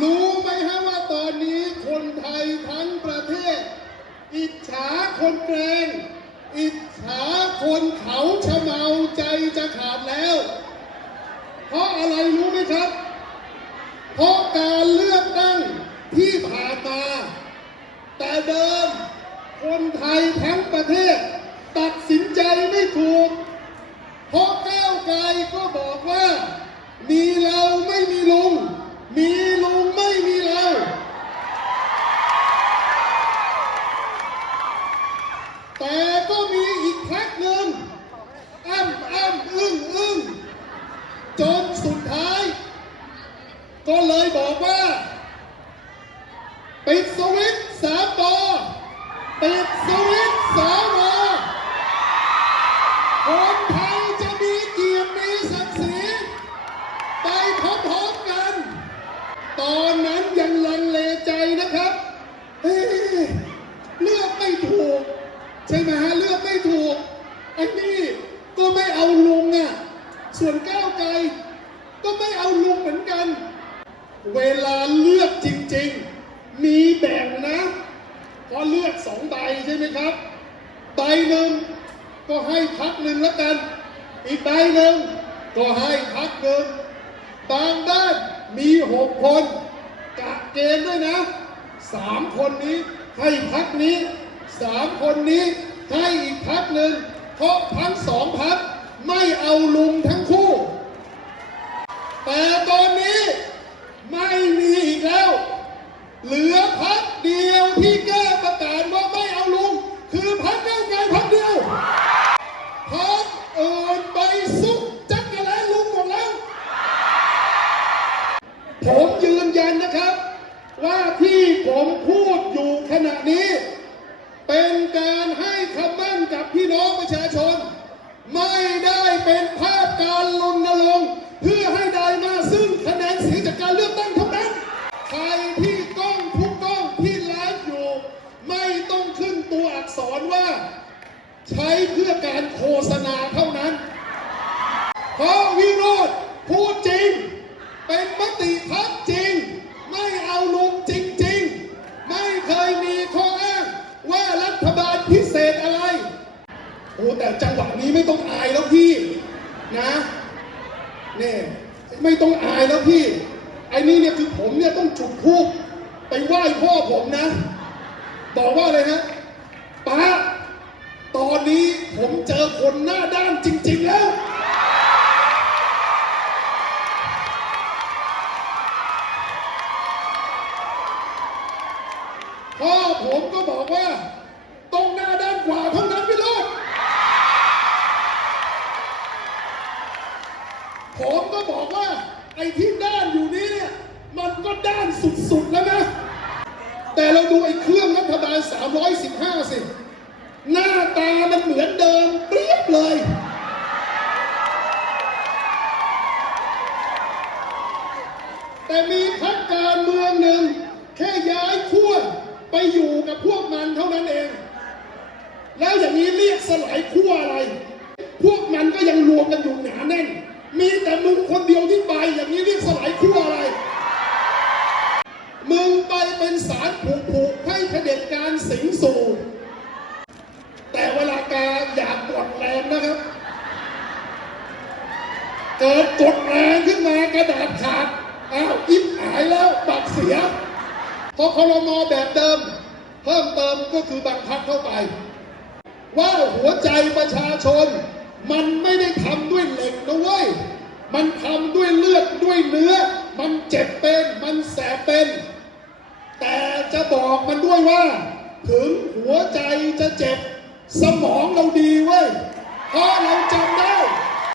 รู้ไหมฮะว่าตอนนี้คนไทยทั้งประเทศ อิจฉาคนแกรงอิจฉาคนเขาชะเมาใจจะขาดแล้ว เพราะอะไรรู้ไหมครับ เพราะการเลือกตั้งที่ผ่านมา แต่เดิม คนไทยทั้งประเทศ ตัดสินใจไม่ถูก เพราะก้าวไกลก็บอกว่า มีเราไม่มีลุง มีลุงไม่มีเรา แต่ก็มีอีกพักหนึ่งอ้ำอ้ำอึ้งอึ้งจนสุดท้าย ก็เลยบอกว่า ปิดสวิตช์สามปอปิดสวิตช์สวคนไทยจะมีเกียรติมีศักดิ์ศรีไปพร้อมๆกัน ตอนนั้นยังลังเลใจนะครับเอ๊ะเลือกไม่ถูก ใช่ไหมฮะเลือกไม่ถูกไอ้นี่ก็ไม่เอาลุงอะ ส่วนก้าวไกลก็ไม่เอาลุงเหมือนกัน เวลาเลือกจริงๆ มีแบ่งนะเพราะเลือกสองใบใช่ไหมครับใบหนึ่งก็ให้พักหนึ่งแล้วกัน อีกใบหนึ่งก็ให้พักหนึ่งบางด้านมีหกคนกะเกณฑ์ด้วยนะสามคนนี้ให้พักนี้สามคนนี้ให้อีกพักหนึ่งเพราะทั้งสองพักไม่เอาลุงทั้งคู่ แต่ตอนนี้ไม่มีอีกแล้ว เหลือพักเดียวที่กล้าประกาศว่าไม่เอาลุง คือพักเก้าวไกลพักเดียวพักอื่นไปซุกจักรแล้ลุงหมดแล้ว ผมยืนยันนะครับ ว่าที่ผมพูดอยู่ขณะนี้ เป็นการให้คำมั่น กับพี่น้องประชาชน ไม่ได้เป็นภาพการลนรงค์เพื่อให้ได้มาซึ่งคะแนนเสียงจากการเลือกตั้งเท่านั้น ใครที่กล้องทุกกล้องที่ไลฟ์อยู่ ไม่ต้องขึ้นตัวอักษรว่า ใช้เพื่อการโฆษณาเท่านั้น เพราะวิโรธพูดจริง เป็นมติพักจริง ไม่เอาลุงจริง ๆ ไม่เคยมีข้ออ้างว่ารัฐบาลพิเศษอะไร โอ้แต่จังหวะนี้ไม่ต้องอายแล้วพี่นะเนี่ยไม่ต้องอายแล้วพี่ไอ้นี่เนี่ยคือผมเนี่ยต้องจุดธูปไปไหว้พ่อผมนะ บอกว่าเลยนะป้าตอนนี้ผมเจอคนหน้าด้านจริง ๆ แล้วพ่อผมก็บอกว่าต้องหน้าด้านกว่าเผมก็บอกว่าไอ้ที่ด้านอยู่นี้เนี่ยมันก็ด้านสุดๆแล้วนะ แต่เราดูไอ้เครื่องรัฐบาล 315 สิ หน้าตามันเหมือนเดิมเปรียบเลย แต่มีพักการเมืองหนึ่ง แค่ย้ายขั้วไปอยู่กับพวกมันเท่านั้นเอง แล้วอย่างนี้เรียกสลายขั้วอะไร พวกมันก็ยังรวมกันอยู่หนาแน่น มีแต่มึงคนเดียวที่ไปอย่างนี้เรียกสลายขั้วอะไร มึงไปเป็นสารผูกผูกให้เผด็จการสิงสู่ แต่เวลากาอยากกดแรงนะครับ เกิดกดแรงขึ้นมากระดาษขาดอ้าวอิบหายแล้วบัตรเสียพอคลมอแบบเดิม เพิ่มเติมก็คือบังคับเข้าไป ว่าหัวใจประชาชน มันไม่ได้ทำด้วยเหล็กนะเว้ย มันทำด้วยเลือดด้วยเนื้อ มันเจ็บเป็น มันแสบเป็น แต่จะบอกมันด้วยว่า ถึงหัวใจจะเจ็บ สมองเราดีเว้ยเพราะเราจำได้